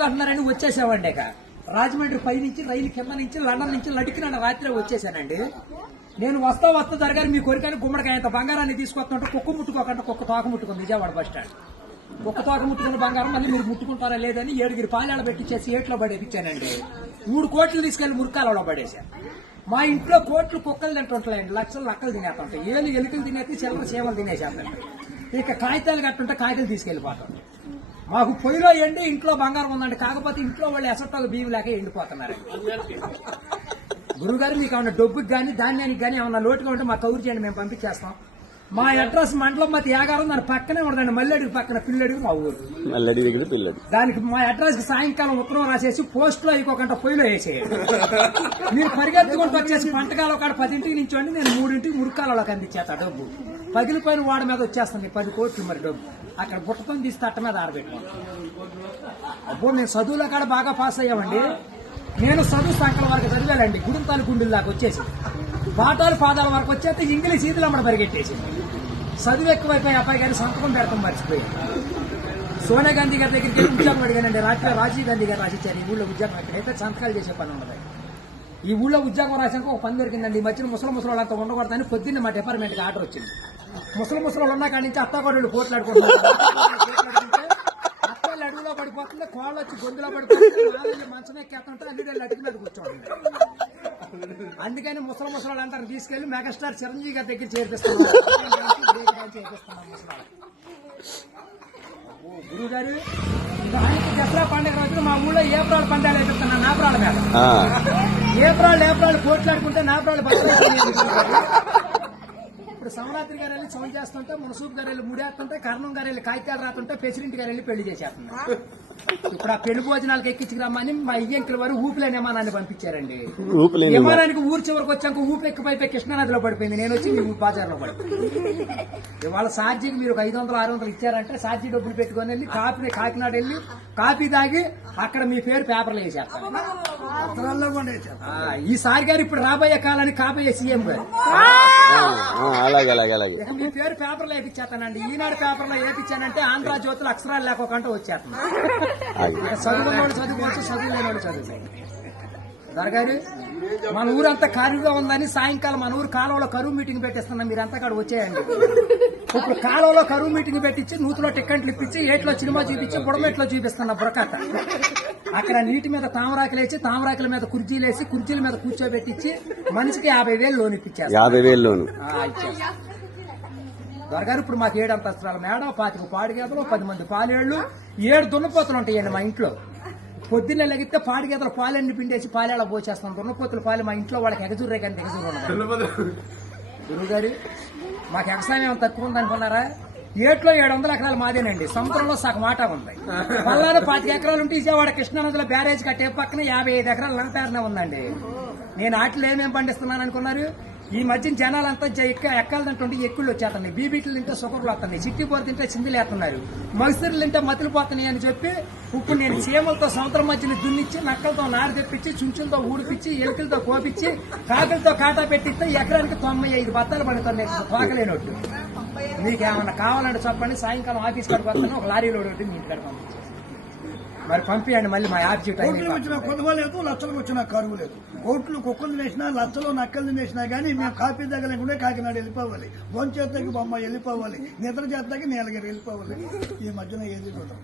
పిల్లలు అంటున్నారని వచ్చేసామండి. ఇక రాజమండ్రి పై నుంచి రైలు కింద నుంచి లండన్ నుంచి లడికిన రాత్రి వచ్చేసానండి. నేను వస్తా జరగాలి మీ కోరికని గుమ్మడికాయ అంత బంగారాన్ని తీసుకొస్తుంటే కుక్క ముట్టుకోకుండా కుక్క తోక ముట్టుకుంది విజయవాడ బస్ స్టాండ్. కుక్క తోక ముట్టుకున్న బంగారం మళ్ళీ మీరు ముట్టుకుంటారా లేదని 7 పాలేళ్ళ పెట్టించేసి ఏట్లో పడేపించానండి. 3 కోట్లు తీసుకెళ్లి మురికాలలో పడేశాను. మా ఇంట్లో కోట్లు కుక్కలు తింటుంటాయండి, లక్షలు లక్కలు తినేస్తుంటాయి, ఎలుకలు తినేసి చిల్లర చీమలు తినేసేస్తాయి. ఇక కాగితాలు కట్టుంటే కాగితాలు తీసుకెళ్లిపోతాం. మాకు పొయ్యిలో ఎండి ఇంట్లో బంగారం ఉందండి, కాకపోతే ఇంట్లో వాళ్ళు ఎసట్లో బియ్యం లేక ఎండిపోతున్నారు. గురుగారు మీకు ఏమన్నా డబ్బుకి కానీ ధాన్యానికి కానీ ఏమన్నా లోటుగా ఉంటే మాకు కౌరు చేయండి, మేము పంపించేస్తాం. మా అడ్రస్ మండలం మధ్య యాగారం, దాని పక్కనే ఉండదండి, మల్లెడికి పక్కన పిల్లడికి మా ఊరు. దానికి మా అడ్రస్ కి సాయంకాలం ఉత్తరం రాసేసి పోస్ట్ లో అయిపోకుండా పొయ్యిలో వేసేయండి. మీరు పరిగెత్తుకుంటూ వచ్చేసి పంటకాల ఒక 10 నుంచి అండి, నేను 3 మురికాలలోకి అందించేస్తా డబ్బు. పగిలిపోయిన వాడి మీద వచ్చేస్తాను 10 కోట్లు మరి డబ్బు. అక్కడ బుట్టతో తీసి తట్ట మీద ఆరబెట్టాను. అప్పుడు నేను చదువులో కాడ బాగా పాస్ అయ్యామండి. నేను చదువు సంకల వరకు చదివానండి, గుడింతాలు గుండెల దాకా వచ్చేసి పాఠాలు పాదాల వరకు వచ్చేస్తే ఇంగ్లీష్ ఈదులు అమ్మడ పరిగెట్టేసింది. చదువు ఎక్కువైపోయి అబ్బాయి గారి సంతకం పెడతాం మర్చిపోయాను. సోనియా గాంధీ గారి దగ్గరికి వెళ్ళి ఉద్యోగం అడిగానండి. రాత్రి రాజీవ్ గాంధీ గారు రాసిచ్చారు ఈ ఊళ్ళో ఉద్యోగం. ఎక్కడైతే సంతకాలు చేసే పని ఉండదు. ఈ ఊళ్ళో ఉద్యోగం రాసాక ఒక పని దొరికిందండి. ఈ మధ్యన ముసలి వాళ్ళంతా ఉండకూడదని పొద్దున్న మా డిపార్ట్మెంట్కి ఆర్డర్ వచ్చింది. ముసలి వాళ్ళు ఉన్న కాడి నుంచి అత్తాకోడళ్ళు పోట్లాడుకుంటున్నారు. అత్తలు అడుగులో పడిపోతుంది, కోళ్ళు వచ్చి గొంతులో పడిపోతుంది, మంచం ఎక్కేస్తుంటే అల్లుడు అడుగు మీద కూర్చోండి. అందుకని ముసలి వాళ్ళందరూ తీసుకెళ్లి మెగాస్టార్ చిరంజీవి గారి దగ్గర చేర్పిస్తున్నాం. గురువు గారు ఆయనకి దసరా పండుగ రోజున మా ఊళ్ళో ఏప్రాల్ పందాలు వేపిస్తున్నాను. నాపరాల మీద ఏప్రాల్ పోట్లాడుకుంటే నాపరాలు ఇప్పుడు సమరాత్రి గారు వెళ్ళి సౌండ్ చేస్తుంటే, మునసూపు గారు వెళ్ళి ముడేస్తుంటే, కర్ణం గారు వెళ్ళి కాగితాలు రాస్తుంటే, ప్రెసిడెంట్ గారు వెళ్ళి పెళ్లి చేసేస్తున్నారు. ఇప్పుడు ఆ పెళ్లి భోజనాలకు ఎక్కించుకురమ్మని మా ఇయ్యంకుల వారు ఊపిలేని విమానాన్ని పంపించారండి. విమానానికి ఊరు చివరికి వచ్చాక ఊపి ఎక్కిపోయి కృష్ణానదిలో పడిపోయింది. నేను వచ్చి మీ బాజార్లో పడిపోయింది. ఇవాళ సార్జీకి మీరు 500-600 ఇచ్చారంటే సార్జీ డబ్బులు పెట్టుకుని వెళ్ళి కాకినాడ వెళ్ళి కాఫీ తాగి అక్కడ మీ పేరు పేపర్లో వేసేస్తారు. ఈసారి గారు ఇప్పుడు రాబోయే కాలానికి కాబోయే సీఎం గారు మీ పేరు పేపర్లో వేపించేస్తానండి. ఈనాడు పేపర్లో వేపించానంటే ఆంధ్ర జ్యోతులు అక్షరాలు లేకోకుండా వచ్చేస్తున్నాను. చదువుకున్నోడు చదువుకోవచ్చు, చదువు లేనివాడు చదువుతాయి. దొరగారు మన ఊరంతా ఖాళీగా ఉందని సాయంకాలం మన ఊరు కాలువలో కరువు మీటింగ్ పెట్టిస్తున్నాం. మీరంతా అక్కడ వచ్చేయండి. ఇప్పుడు కాలువలో కరువు మీటింగ్ పెట్టించి నూతులో టిక్కెట్లు ఇప్పించి ఏట్లో సినిమా చూపించి బుడమెట్లో చూపిస్తున్నా బుడకట్ట. అక్కడ నీటి మీద తామరాకులు వేసి తామరాకుల మీద కుర్చీలు వేసి కుర్చీల మీద కూర్చోబెట్టించి మనిషికి 50,000 లోన్ ఇప్పించారు. 50,000 లోన్ దొరగారు ఇప్పుడు మాకు 7 అంతస్తుల మేడ, 25 పాడిగేదలు, 10 మంది పాలేళ్లు, 7 దున్నపోతులు ఉంటాయండి మా ఇంట్లో. పొద్దున్నే లెగితే పాడిగేదలు పాలెన్ని పిండేసి పాలేళ్ళ పోసేస్తాం. దున్నపోతుల పాలు మా ఇంట్లో వాళ్ళకి ఎగజూరే కానీ ఎగజూరు ఉండదు. గురువు గారు మాకు వ్యవసాయం ఏమైనా తక్కువ ఉందనుకున్నారా? ఏట్లో 700 ఎకరాలు మాదేనండి. సముద్రంలో సగం ఆటా ఉంది. పల్లాలో 25 ఎకరాలు ఉంటే విజయవాడ కృష్ణానదిలో బ్యారేజ్ కట్టే పక్కన 55 ఎకరాలు లంకారనే ఉందండి. నేను ఆటలు ఏమేమి పండిస్తున్నాను అనుకున్నారు? ఈ మధ్యన జనాలంతా ఎక్కాలంటుంటే ఎక్కుళ్ళు వచ్చేస్తున్నాయి, బీబీట్లు తింటే షుగర్లు వస్తున్నాయి, చిట్టిపోరు తింటే చిందులు వేస్తున్నారు, మగసిర్లు తింటే మతులు పోతున్నాయి అని చెప్పి ఇప్పుడు నేను చీమలతో సముద్రం మధ్యన దున్నిచ్చి, నక్కలతో నారు తెప్పించి, చుంచులతో ఊడిపించి, ఎలుకలతో కోపించి, కాకులతో కాటా పెట్టిస్తే ఎకరానికి 95 బత్తాలు పడుతున్నాయి తోకలేనట్టు. మీకేమన్నా కావాలంటే చెప్పండి, సాయంకాలం ఆఫీస్ కాడికి వస్తాను, ఒక లారీలో మీ ఇంటికాడ పంపించాను. మరి పంపించండి. మళ్ళీ మా యాప్జీ వచ్చిన కొనుగోలు లేదు, లక్షలకు వచ్చిన కరువు లేదు. కోట్లు కుక్కలు వేసినా, లక్షలు నక్కలు వేసినా గానీ మేము కాపీ దగ్గర కాకినాడ వెళ్ళిపోవాలి, భోంచేతకి బొమ్మ వెళ్ళిపోవాలి, నిద్ర చేతకి నీలగిరి వెళ్ళిపోవాలి. ఈ మధ్యన ఏది చూద్దాం.